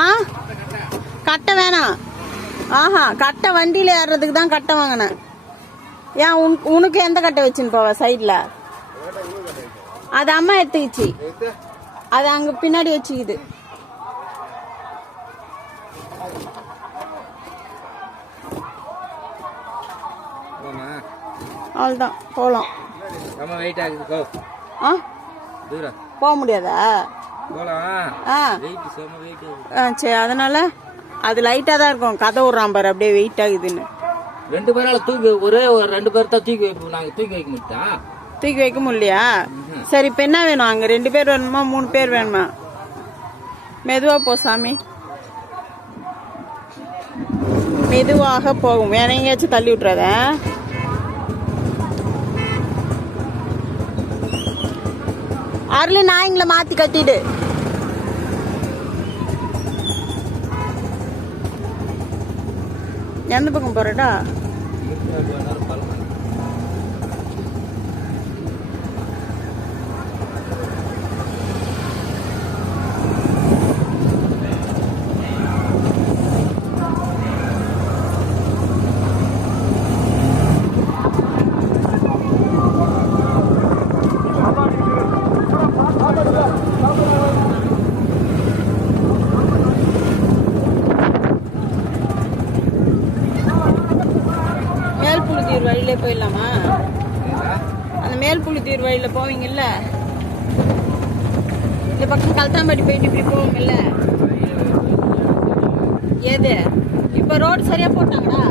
ஆ கட்டை வேணாம். ஆஹா, கட்டை வண்டியில் ஏறுறதுக்கு தான் கட்டை வாங்கினேன். ஏன் உனக்கு எந்த கட்டை வச்சுன்னு போவ சைடில்? அது அம்மா எடுத்துக்கிச்சு. அது அங்கே பின்னாடி வச்சுக்குது. அவ்வளோதான், போகலாம். ஆ போக முடியாதா? சரி, அதனால அது லைட்டாக தான் இருக்கும். கதை விட்றான் பாரு, அப்படியே வெயிட் ஆகுதுன்னு. 2 பேரால தூக்கி ஒரே ஒரு 2 பேர் தான் தூக்கி வைப்போம். நாங்கள் தூக்கி வைக்க மாட்டோம். தூக்கி வைக்க முடியலையா? சரி, இப்போ என்ன வேணும்? அங்கே 2 பேர் வேணுமா 3 பேர் வேணுமா? மெதுவாக போ சாமி, மெதுவாக போகும். வேற எங்கேயாச்சும் தள்ளி விட்டுறாத. அருள் நாய்ங்களை மாற்றி கட்டிடு. எந்த பக்கம் போறடா? மேல்புழுதீர் வழியில போயிடலாமா? அந்த மேல்புழுதீர் வழியில போவீங்கல்ல, இந்த பக்கம் கல்தாம்பட்டி போயிட்டு இப்படி போவீங்கல்ல. எது இப்போ ரோடு சரியா போட்டாங்கடா?